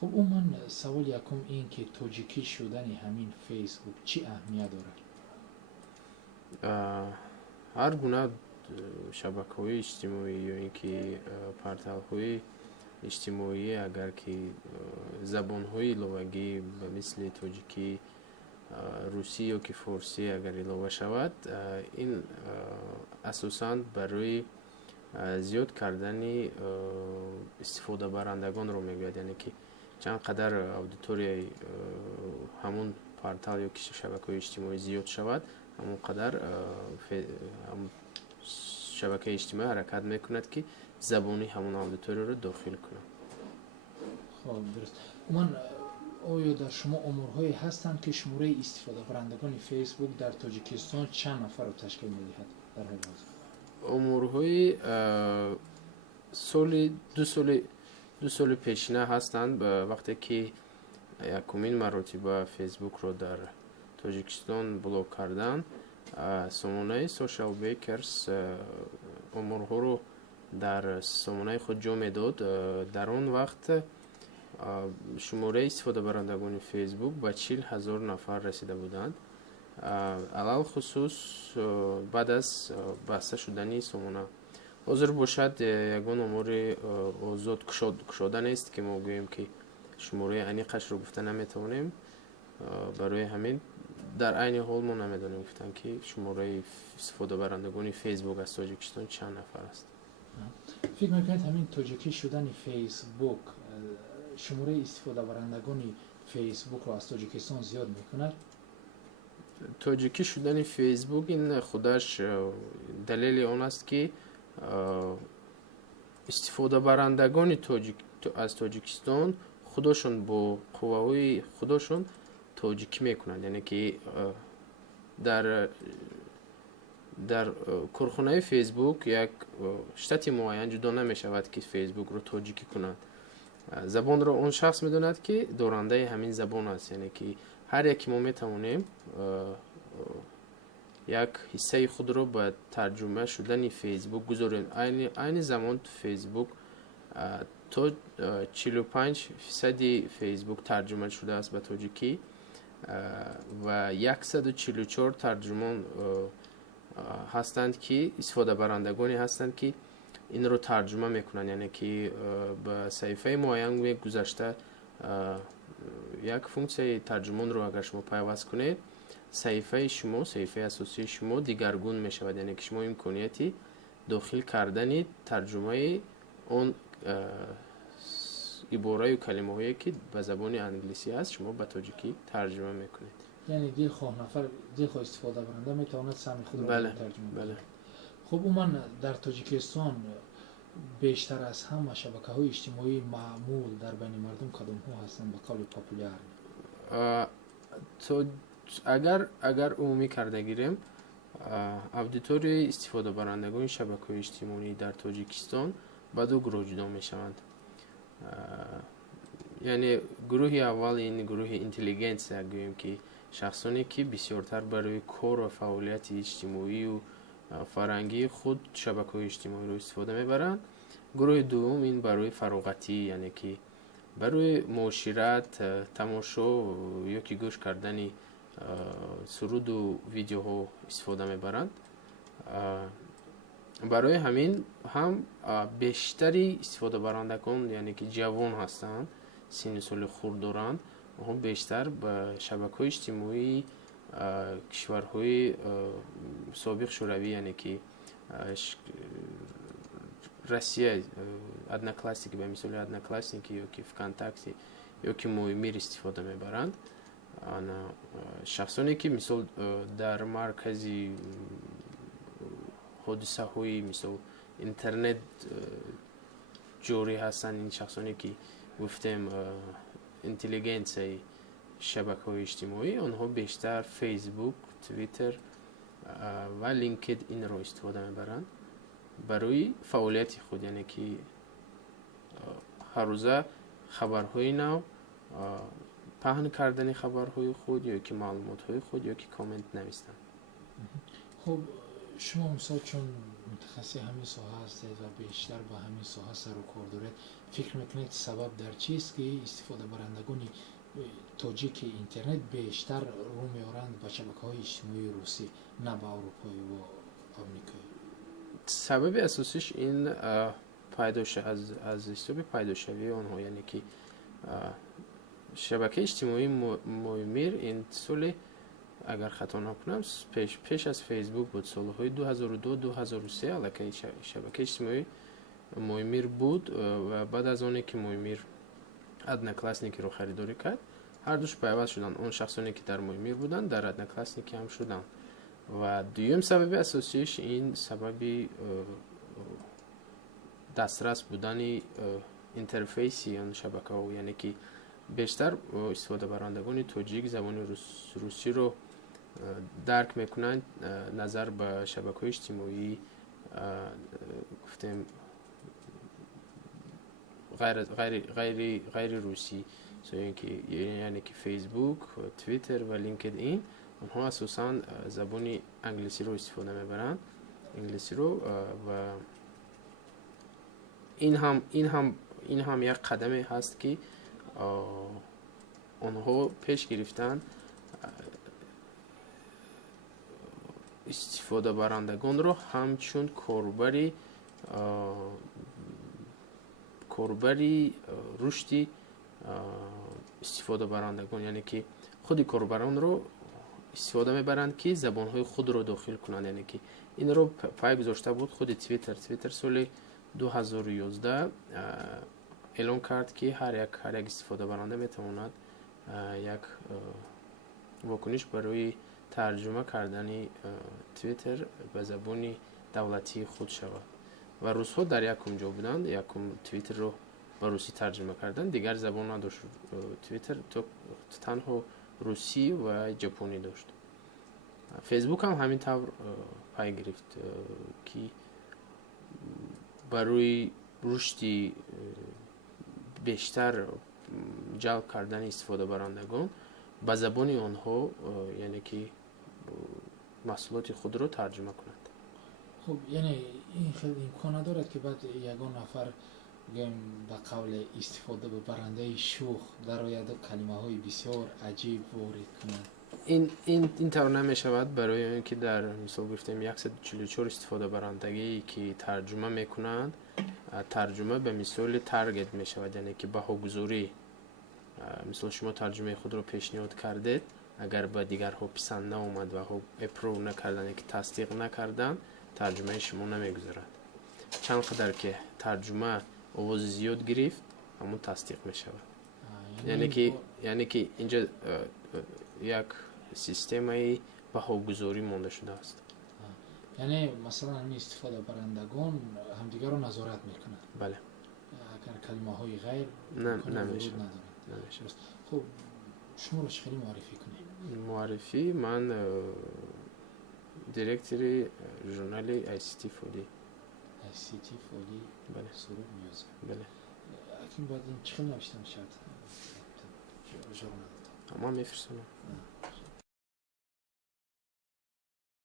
خب اون من سوال یکم این که توجیکی شدن همین فیسبوک چی اهمیت داره؟ هر گونه شبکه‌های اجتماعی یا اینکه پورتال‌های اجتماعی اگر که زبان‌های لغوی به مثل توجیکی، روسی یا که فارسی اگر علاوه شود، این اساساً برای زیاد کردن استفاده برندگان رو میگوید. یعنی که چند قدر اودیتوری همون پورتال یا که شبکه اجتماعی زیاد شود، همون قدر شبکه اجتماعی حرکت میکند که زبانی همون اودیتوری رو داخل کنه. خب درست. من آیا در شما امورهایی هستند که شماره استفاده برندگان فیسبوک در تاجیکستان چند نفر رو تشکیل می‌دهد در حال حاضر؟ امورهای دو سال پیشینه هستند. وقتی که یکمین مرتبه فیسبوک رو در تاجیکستان بلاک کردن، سامانه سوشال بیکرز امورها رو در سامانه خود جا میداد. در آن وقت شماره استفاده برندگان فیسبوک به 40,000 نفر رسیده بودند. علل خصوص بعد از بسته شدن سامانه حاضر باشد یگان امور آزاد کشاده نیست که ما گوییم که شماره انیقش رو گفته نمیتونیم. برای همین در عین حال ما نمیدونیم گفتن که شماره استفاده برندگان فیسبوک از تاجیکستان چند نفر است. فکر میکنید همین توجیکی شدن فیسبوک شماره استفاده برندگان فیسبوک رو از تاجیکستان زیاد میکند؟ توجیکی شدن فیسبوک این خودش دلیل آن است که استفاده برندگان از تاجیکستان خودشون با قوه‌های خودشون توجیکی میکنند. یعنی که در کارخانه فیسبوک یک شتات معین جدا نمیشود که فیسبوک رو توجیکی کنند. زبان رو اون شخص میدوند که دارنده همین زبان است. یعنی که هر یکی ما میتوانیم یک حصه خود رو به ترجمه شدن فیسبوک گذاریم. این زمان فیسبوک تا 45% فیسبوک ترجمه شده است به تاجیکی و 144 ترجمان هستند که استفاده برندگانی هستند که این رو ترجمه میکنن. یعنی که به صفحه معین گذشته یک فونکسیون ترجمان رو اگر شما پیوست کنید، صفحه اساسی شما دیگرگون می شود. یعنی که شما امکانیتی داخل کردن ترجمه اون عباره و کلمه هایی که به زبان انگلیسی است شما به تاجیکی ترجمه میکنید. یعنی دلخواه استفاده برنده میتواند سهم خود رو بله. ترجمه بله. خب من در تاجیکستان بیشتر از همه شبکه‌های اجتماعی معمول در بین مردم کدام ها هستند به قول پاپولار؟ اگر عمومی کرده گیریم، اودیتوری استفاده برندگان شبکه‌های اجتماعی در تاجیکستان به دو گروه جدا می شوند. یعنی گروه اول این گروه اینتلیجنس گوییم که شخصانی که بسیارتر برای کار و فعالیت اجتماعی و فرهنگی خود شبکه‌های اجتماعی رو استفاده میبرند. گروه دوم این برای فراغتی، یعنی که برای معاشرت، تماشا یا که گوش کردن سرود و ویدیوها استفاده میبرند. برای همین هم بیشتری استفاده برندگان یعنی که جوان هستند، سن سال خورد دارند، هم بیشتر به شبکه‌های اجتماعی کشورهای سابق شوروی یعنی که روسیه، ادناکلاسیک به مثال ادناکلاسیک یا که فکانتاکسی یا که مویمیر استفاده میبرند. شخصانی که مثال در مرکزی حادثه های مثل اینترنت جوری هستند، این شخصانی که گفتیم اینتلیجنس شبکه های اجتماعی، آنها بیشتر فیسبوک، توییتر و لینکد این رو استفاده میبرند برای فعالیت خود. یعنی که هر روزه خبرهای نو، پهن کردن خبرهای خود یا که معلومات های خود یا که کامنت نوشتن. خب شما مثلا چون متخصص همین ساحه هستید و بیشتر با همین ساحه سر و کار دارید، فکر میکنید سبب در چیست که استفاده برندگان تاجیک اینترنت بیشتر رو میارند به شبکه‌های اجتماعی روسی نه به اروپایی و آمریکایی؟ سبب اساسیش این از حساب پیداشوی آنها، یعنی که شبکه اجتماعی مویمیر این سال اگر خطا نکنم پیش از فیسبوک بود، سالهای 2002-2003 علاقه شبکه اجتماعی مویمیر بود و بعد از آنی که مویمیر ادناکلاسنیکی رو خریداری کرد هر دوش پیوست شدن. اون شخصانی که در مویمیر بودن در ادناکلاسنیکی هم شدن و دویم سبب اساسیش این سبب دسترس بودن اینترفیسی اون شبکه ها، یعنی که بیشتر استفاده برندگان تاجیک زبان روسی رو درک میکنن نظر به شبکه اجتماعی گفتیم غیر روسی، یعنی که فیسبوک، توییتر و لینکد این اونها اساساً زبان انگلیسی رو استفاده میبرن، انگلیسی رو، و این هم یک قدمی هست که اونها پیش گرفتن استفاده برندگان رو همچون کاربری رشدی استفاده برندگان، یعنی که خودی کاربران رو استفاده میبرند که زبانهای خود رو داخل کنند. یعنی که این رو پای گذاشته بود خود توییتر سال 2011 اعلان کرد که هر یک استفاده برنده میتواند یک واکنش برای ترجمه کردن توییتر به زبان دولتی خود شود و روس‌ها در یکم جا بودند، یکم توییتر رو به روسی ترجمه کردن، دیگر زبان نداشت. توییتر تنها روسی و ژاپنی داشت. فیسبوک هم همین طور پای گرفت که برای رشد بیشتر جلب کردن استفاده برندگان به زبان آنها، یعنی که محصولات خود رو ترجمه کنند. خب یعنی این خیلی امکان دارد که بعد یگان نفر بگیم به قول استفاده به برنده شوخ در آید کلمه های بسیار عجیب وارد کنند؟ این طور نمی شود، برای اینکه در مثال گفتیم 144 استفاده برندگی که ترجمه میکنند، ترجمه به مثال تارگت می شود، یعنی که بهاگذاری. مثل شما ترجمه خود رو پیشنهاد کردید، اگر به دیگرها پسند نآمد و اپروو نکردن که تصدیق نکردن، ترجمه شما نمیگذارد. چند قدر که ترجمه آواز زیاد گرفت همون تصدیق می شود. یعنی که اینجا یک سیستمی بهاگذاری مانده شده است. یعنی مثلا همین استفاده برندگان همدیگر رو نظارت میکنند. بله. اگر کلمه های غیر نمیشه. خب شما رو چخیلی معرفی کنید؟ معرفی من دیرکتری ژورنال آی سی تی فولی. بله. سرود میوزه. بله. اکنون باید این چخیلی نوشتم شد ژورنال اما میفرستم.